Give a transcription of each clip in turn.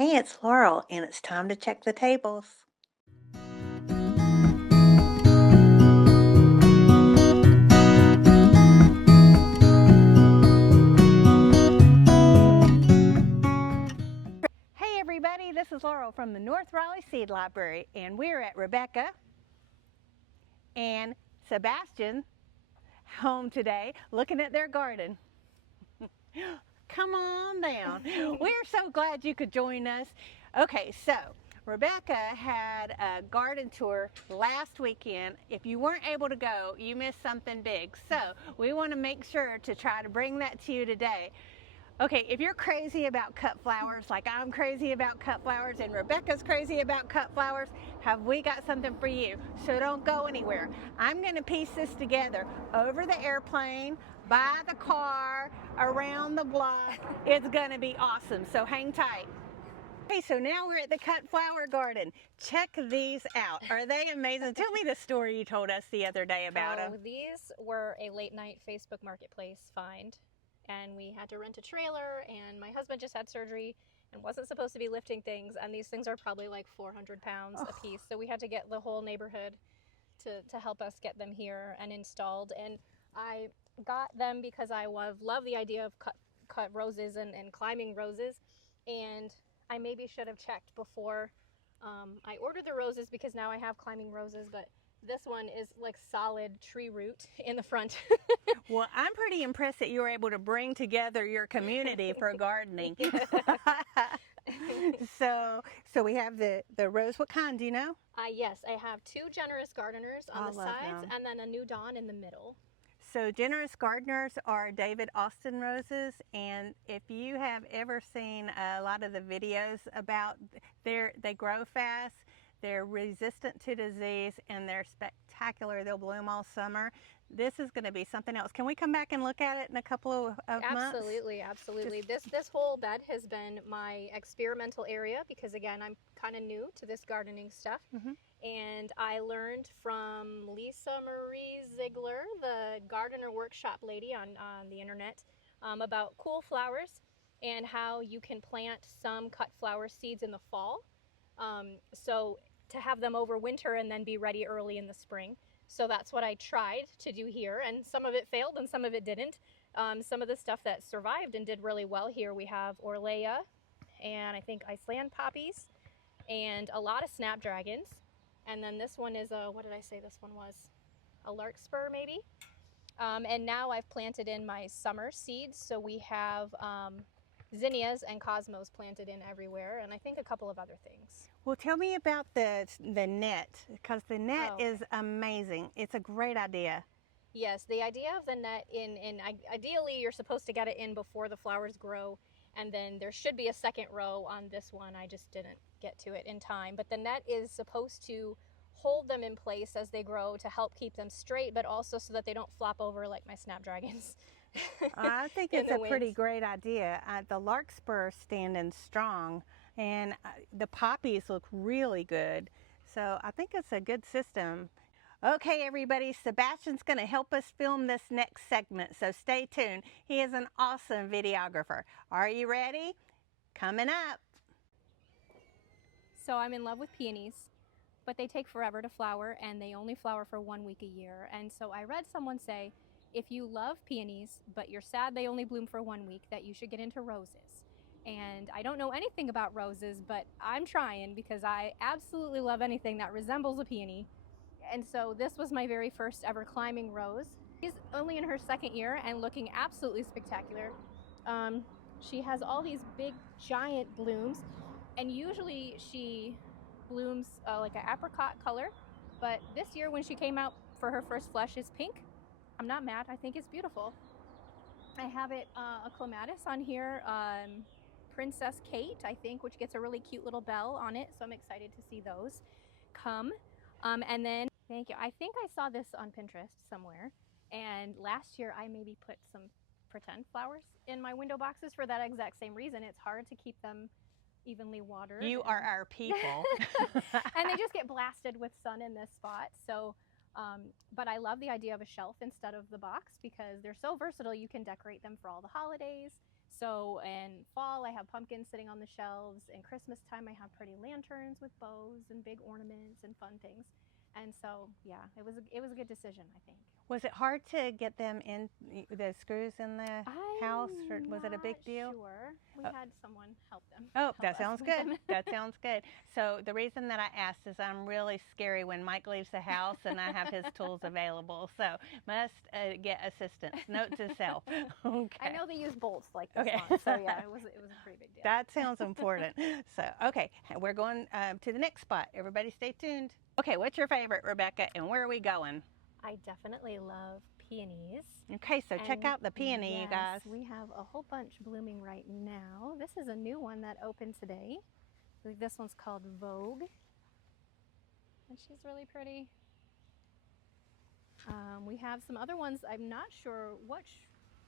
Hey, it's Laurel, and it's time to check the tables. Hey, everybody, this is Laurel from the North Raleigh Seed Library, and we're at Rebecca and Sebastian's home today looking at their garden. Come on down. We're so glad you could join us. Okay, so Rebecca had a garden tour last weekend. If you weren't able to go, you missed something big. So we want to make sure to try to bring that to you today. Okay, if you're crazy about cut flowers, like I'm crazy about cut flowers and Rebecca's crazy about cut flowers, have we got something for you? So don't go anywhere. I'm going to piece this together over the airplane, by the car, around the block. It's going to be awesome, so hang tight. Okay, so now we're at the cut flower garden. Check these out. Are they amazing? Tell me the story you told us the other day about them. These were a late night Facebook Marketplace find, and we had to rent a trailer, and my husband just had surgery and wasn't supposed to be lifting things, and these things are probably like 400 pounds a piece, so we had to get the whole neighborhood to help us get them here and installed. And I got them because I love the idea of cut roses and climbing roses, and I maybe should have checked before I ordered the roses, because now I have climbing roses, but this one is like solid tree root in the front. Well, I'm pretty impressed that you were able to bring together your community for gardening. So we have the rose. What kind, do you know? Yes, I have two generous gardeners on the sides them. and then a new dawn in the middle. So generous gardeners are David Austin roses, and if you have ever seen a lot of the videos about they grow fast, they're resistant to disease, and they're spectacular. They'll bloom all summer. This is going to be something else. Can we come back and look at it in a couple of months? Absolutely. This whole bed has been my experimental area, because again, I'm kind of new to this gardening stuff. And I learned from Lisa Marie Ziegler, the gardener workshop lady on the internet, about cool flowers and how you can plant some cut flower seeds in the fall. So to have them over winter and then be ready early in the spring. So that's what I tried to do here, and some of it failed and some of it didn't. Some of the stuff that survived and did really well here, we have Orlea, and I think Iceland poppies, and a lot of snapdragons. And then this one is what did I say this one was? A larkspur maybe? And now I've planted in my summer seeds, so we have zinnias and cosmos planted in everywhere, and I think a couple of other things. Well, tell me about the net, because the net is amazing. It's a great idea. Yes, the idea of the net ideally you're supposed to get it in before the flowers grow, and then there should be a second row on this one. I just didn't get to it in time, but the net is supposed to hold them in place as they grow to help keep them straight, but also so that they don't flop over like my snapdragons. I think it's a pretty great idea. The larkspur standing strong, and the poppies look really good. So I think it's a good system. Okay, everybody, Sebastian's going to help us film this next segment, so stay tuned. He is an awesome videographer. Are you ready? Coming up. So I'm in love with peonies, but they take forever to flower, and they only flower for 1 week a year. And so I read someone say, if you love peonies, but you're sad they only bloom for 1 week, that you should get into roses. And I don't know anything about roses, but I'm trying, because I absolutely love anything that resembles a peony. And so this was my very first ever climbing rose. She's only in her second year and looking absolutely spectacular. She has all these big giant blooms, and usually she blooms like an apricot color, but this year when she came out for her first flush is pink. I'm not mad, I think it's beautiful. I have it a clematis on here, Princess Kate, I think, which gets a really cute little bell on it, so I'm excited to see those come. And then, thank you, I think I saw this on Pinterest somewhere, and last year I maybe put some pretend flowers in my window boxes for that exact same reason. It's hard to keep them evenly watered. You are our people. And they just get blasted with sun in this spot, so but I love the idea of a shelf instead of the box, because they're so versatile. You can decorate them for all the holidays. So in fall, I have pumpkins sitting on the shelves. In Christmas time, I have pretty lanterns with bows and big ornaments and fun things. And so, yeah, it was a good decision, I think. Was it hard to get them in, the screws in the house, or was it a big deal? Sure. We had someone help them. Oh, that sounds good. That sounds good. So the reason that I asked is I'm really scary when Mike leaves the house and I have his tools available. So must get assistance. Note to self. Okay. I know they use bolts like this one, so yeah, it was a pretty big deal. That sounds important. So, okay, we're going to the next spot. Everybody stay tuned. Okay, what's your favorite, Rebecca, and where are we going? I definitely love peonies. Okay, so check out the peony, yes, you guys. We have a whole bunch blooming right now. This is a new one that opened today. This one's called Vogue, and she's really pretty. We have some other ones. I'm not sure which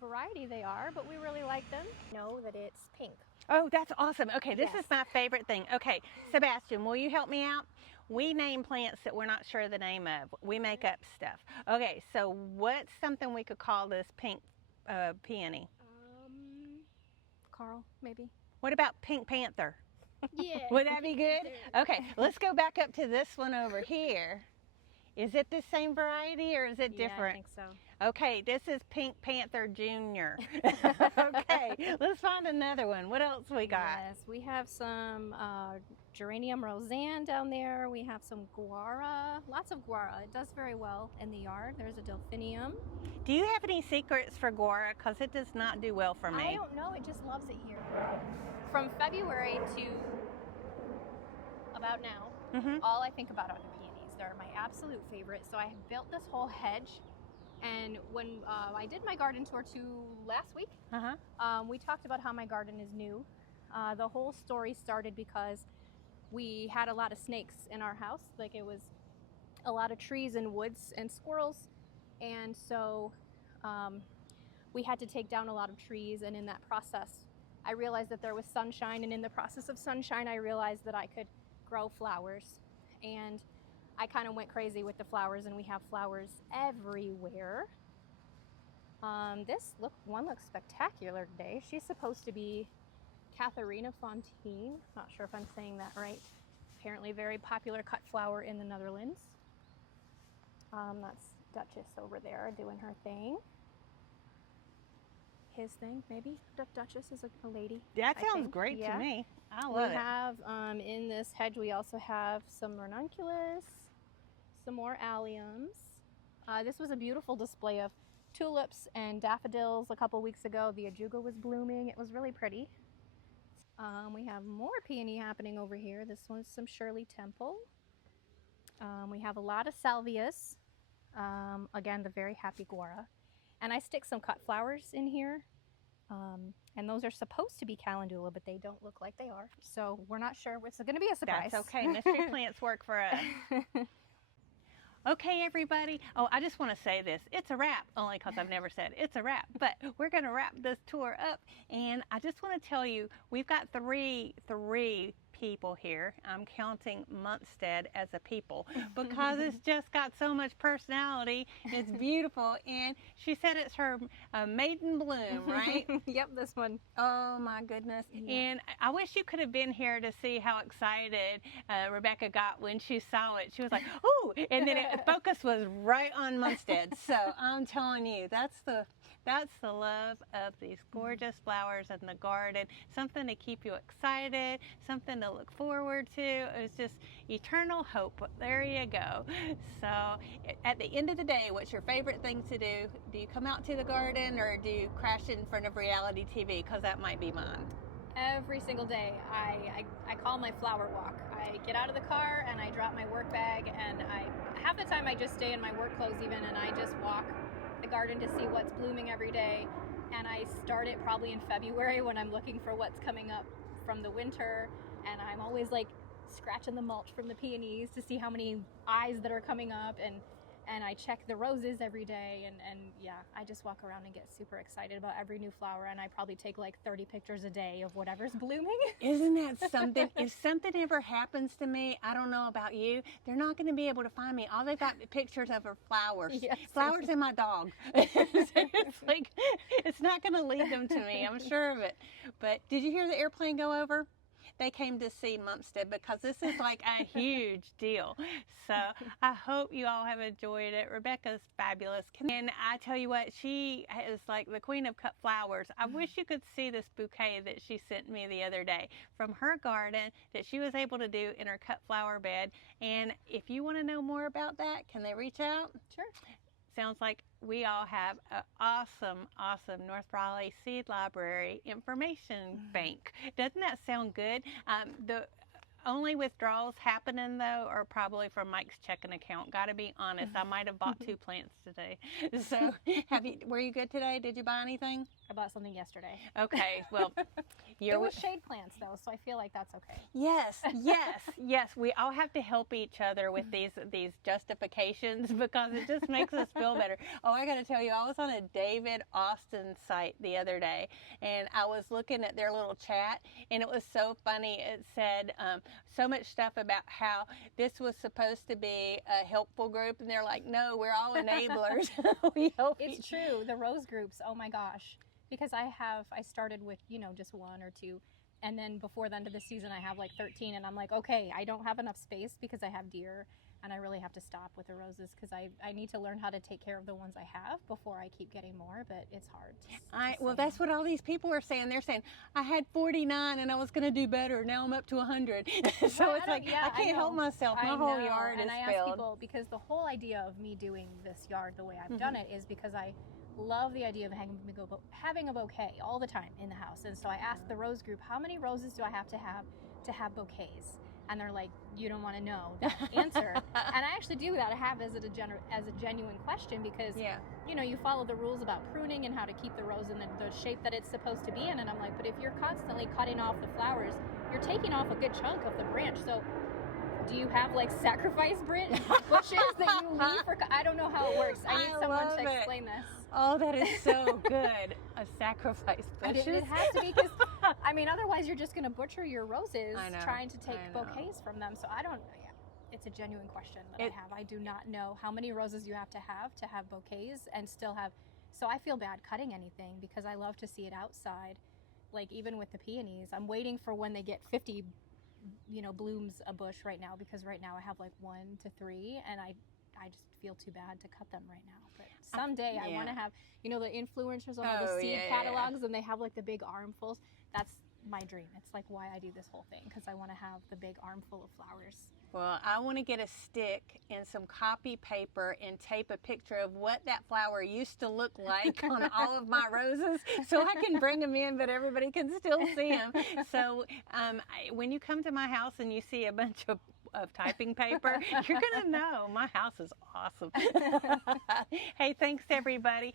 variety they are, but we really like them. Know that it's pink. Oh, that's awesome. Okay, this Yes. is my favorite thing. Okay, Sebastian, will you help me out? We name plants that we're not sure the name of. We make up stuff. Okay, so what's something we could call this pink peony? Carl, maybe. What about Pink Panther? Yeah. Would that be good? Okay, let's go back up to this one over here. Is it the same variety or is it different? Yeah, I think so. Okay, this is Pink Panther Jr. Okay, let's find another one. What else we got? Yes, we have some geranium roseanne down there. We have some guara, lots of guara. It does very well in the yard. There's a delphinium. Do you have any secrets for guara? Because it does not do well for me. I don't know, it just loves it here. From February to about now, all I think about are the peonies. They're my absolute favorite. So I have built this whole hedge. And when I did my garden tour last week, we talked about how my garden is new. The whole story started because we had a lot of snakes in our house. Like, it was a lot of trees and woods and squirrels. And so we had to take down a lot of trees. And in that process, I realized that there was sunshine. And in the process of sunshine, I realized that I could grow flowers. And I kind of went crazy with the flowers, and we have flowers everywhere. This one looks spectacular today. She's supposed to be Katharina Fontaine. Not sure if I'm saying that right. Apparently very popular cut flower in the Netherlands. That's Duchess over there doing her thing. His thing, maybe. Duchess is a lady. That sounds great to me. I love it. We have, in this hedge, we also have some ranunculus, some more alliums. This was a beautiful display of tulips and daffodils a couple weeks ago. The ajuga was blooming. It was really pretty. We have more peony happening over here. This one's some Shirley Temple. We have a lot of salvias. Again, the very happy guara. And I stick some cut flowers in here. And those are supposed to be calendula, but they don't look like they are. So we're not sure. It's going to be a surprise. That's okay. Mystery plants work for us. Okay, everybody. Oh, I just want to say this. It's a wrap, only because I've never said it's a wrap. But we're going to wrap this tour up. And I just want to tell you, we've got three people here. I'm counting Munstead as a people because it's just got so much personality. It's beautiful. And she said it's her maiden bloom, right? Yep, this one. Oh my goodness. Yeah. And I wish you could have been here to see how excited Rebecca got when she saw it. She was like, ooh, and then focus was right on Munstead. So I'm telling you, that's the love of these gorgeous flowers in the garden. Something to keep you excited, something to look forward to. It's just eternal hope. There you go. So at the end of the day, what's your favorite thing to do? Do you come out to the garden or do you crash in front of reality TV? Because that might be mine. Every single day, I call my flower walk. I get out of the car and I drop my work bag, and half the time I just stay in my work clothes even, and I just walk the garden to see what's blooming every day. And I start it probably in February when I'm looking for what's coming up from the winter, and I'm always like scratching the mulch from the peonies to see how many eyes that are coming up, and and I check the roses every day, and yeah, I just walk around and get super excited about every new flower, and I probably take like 30 pictures a day of whatever's blooming. Isn't that something? If something ever happens to me, I don't know about you, they're not going to be able to find me. All they've got pictures of are flowers. Yes. Flowers and my dog. It's like, it's not going to lead them to me, I'm sure of it. But did you hear the airplane go over? They came to see Mumstead because this is like a huge deal. So I hope you all have enjoyed it. Rebecca's fabulous. And I tell you what, she is like the queen of cut flowers. I wish you could see this bouquet that she sent me the other day from her garden that she was able to do in her cut flower bed. And if you want to know more about that, can they reach out? Sure. Sounds like we all have an awesome North Raleigh Seed Library information bank. Doesn't that sound good? The only withdrawals happening though are probably from Mike's checking account. Got to be honest, I might have bought 2 plants today. So, were you good today? Did you buy anything? I bought something yesterday. Okay, well, it was shade plants though, so I feel like that's okay. Yes. We all have to help each other with these justifications because it just makes us feel better. Oh, I got to tell you, I was on a David Austin site the other day, and I was looking at their little chat, and it was so funny. It said so much stuff about how this was supposed to be a helpful group, and they're like, no, we're all enablers. We help It's true. The rose groups, oh my gosh. Because I started with, just 1 or 2. And then before the end of the season, I have like 13. And I'm like, okay, I don't have enough space because I have deer. And I really have to stop with the roses because I need to learn how to take care of the ones I have before I keep getting more. But it's hard. Well, that's what all these people are saying. They're saying, I had 49 and I was going to do better. Now I'm up to 100. So it's like, I can't help myself. My whole yard is I filled. ask people, because the whole idea of me doing this yard the way I've done it is because I love the idea of having a bouquet all the time in the house. And so I asked the rose group, how many roses do I have to have bouquets? And they're like, you don't want to know that answer. And I actually do that. I have as a genuine question because, you follow the rules about pruning and how to keep the rose in the shape that it's supposed to be in. And I'm like, but if you're constantly cutting off the flowers, you're taking off a good chunk of the branch. So do you have like sacrifice bushes that you leave for? I don't know how it works. I need someone to explain this. Oh, that is so good. A sacrifice bushes. It has to be because, otherwise you're just going to butcher your roses trying to take bouquets from them. So it's a genuine question that I have. I do not know how many roses you have to have bouquets and still have. So I feel bad cutting anything because I love to see it outside. Like even with the peonies, I'm waiting for when they get 50 blooms a bush right now, because right now I have like 1 to 3 and I just feel too bad to cut them right now. But someday I want to have, the influencers on all the seed catalogs and they have like the big armfuls. That's my dream. It's like why I do this whole thing, because I want to have the big armful of flowers. Well, I want to get a stick and some copy paper and tape a picture of what that flower used to look like on all of my roses so I can bring them in, but everybody can still see them. So when you come to my house and you see a bunch of typing paper, you're going to know my house is awesome. Hey, thanks everybody.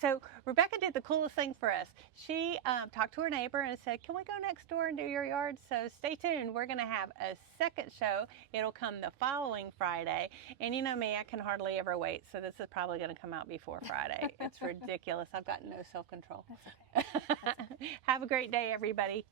So Rebecca did the coolest thing for us. She talked to her neighbor and said, can we go next door and do your yard? So stay tuned. We're going to have a second show. It'll come the following Friday. And you know me, I can hardly ever wait. So this is probably going to come out before Friday. It's ridiculous. I've got no self-control. That's okay. Have a great day, everybody.